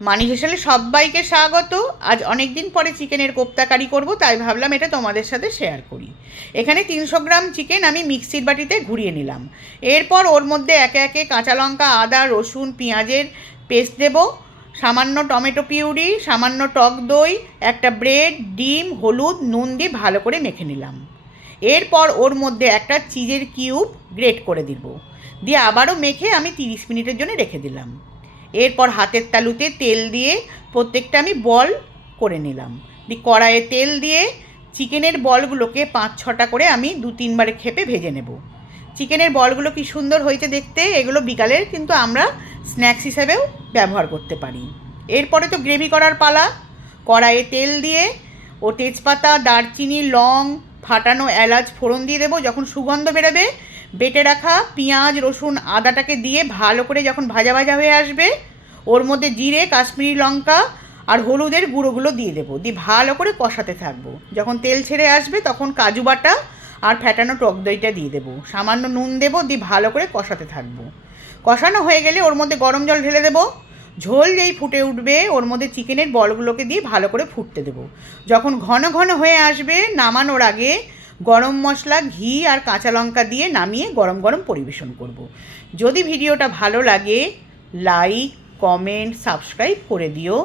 মানি হেসেলে সবাইকে স্বাগত। আজ অনেক দিন পরে চিকেনের কোপ্তা কারি করব, তাই ভাবলাম এটা তোমাদের সাথে শেয়ার করি। এখানে 300 গ্রাম চিকেন আমি মিক্সির বাটিতে ঘুরিয়ে নিলাম। এরপর ওর মধ্যে একে একে কাঁচা লঙ্কা, আদা, রসুন, পেঁয়াজের পেস্ট দেব, সামান্য টমেটো পিউরি, সামান্য টক দই, একটা ব্রেড, ডিম, হলুদ, নুন দিয়ে ভালো করে মেখে নিলাম। এরপর ওর মধ্যে একটা চিজের কিউব গ্রেট করে দিব, দিয়ে আবারও মেখে আমি 30 মিনিটের জন্য রেখে দিলাম। এরপর হাতের তালুতে তেল দিয়ে প্রত্যেকটা আমি বল করে নিলাম। দিয়ে কড়াইয়ে তেল দিয়ে চিকেনের বলগুলোকে 5-6টা করে আমি 2-3 বার খেপে ভেজে নেব। চিকেনের বলগুলো কি সুন্দর হয়েছে দেখতে। এগুলো বিকালের কিন্তু আমরা স্ন্যাক্স হিসেবেও ব্যবহার করতে পারি। এরপরে তো গ্রেভি করার পালা। কড়াইয়ে তেল দিয়ে ও তেজপাতা, দারচিনি, লং, ফাটানো এলাচ ফোড়ন দিয়ে দেবো। যখন সুগন্ধ বেরোবে, বেটে রাখা পেঁয়াজ, রসুন, আদাটাকে দিয়ে ভালো করে যখন ভাজা ভাজা হয়ে আসবে, ওর মধ্যে জিরে, কাশ্মীরি লঙ্কা আর হলুদের গুঁড়োগুলো দিয়ে দেবো। দিয়ে ভালো করে কষাতে থাকবো। যখন তেল ছেড়ে আসবে তখন কাজু বাটা আর ফ্যাটানো টক দইটা দিয়ে দেবো, সামান্য নুন দেবো, দিয়ে ভালো করে কষাতে থাকবো। কষানো হয়ে গেলে ওর মধ্যে গরম জল ঢেলে দেবো। ঝোল যেই ফুটে উঠবে ওর মধ্যে চিকেনের বলগুলোকে দিয়ে ভালো করে ফুটতে দেবো। যখন ঘন ঘন হয়ে আসবে, নামানোর আগে গরম মশলা, ঘি আর কাঁচা লঙ্কা দিয়ে নামিয়ে গরম গরম পরিবেশন করব। যদি ভিডিওটা ভালো লাগে, লাইক, কমেন্ট, সাবস্ক্রাইব করে দিও।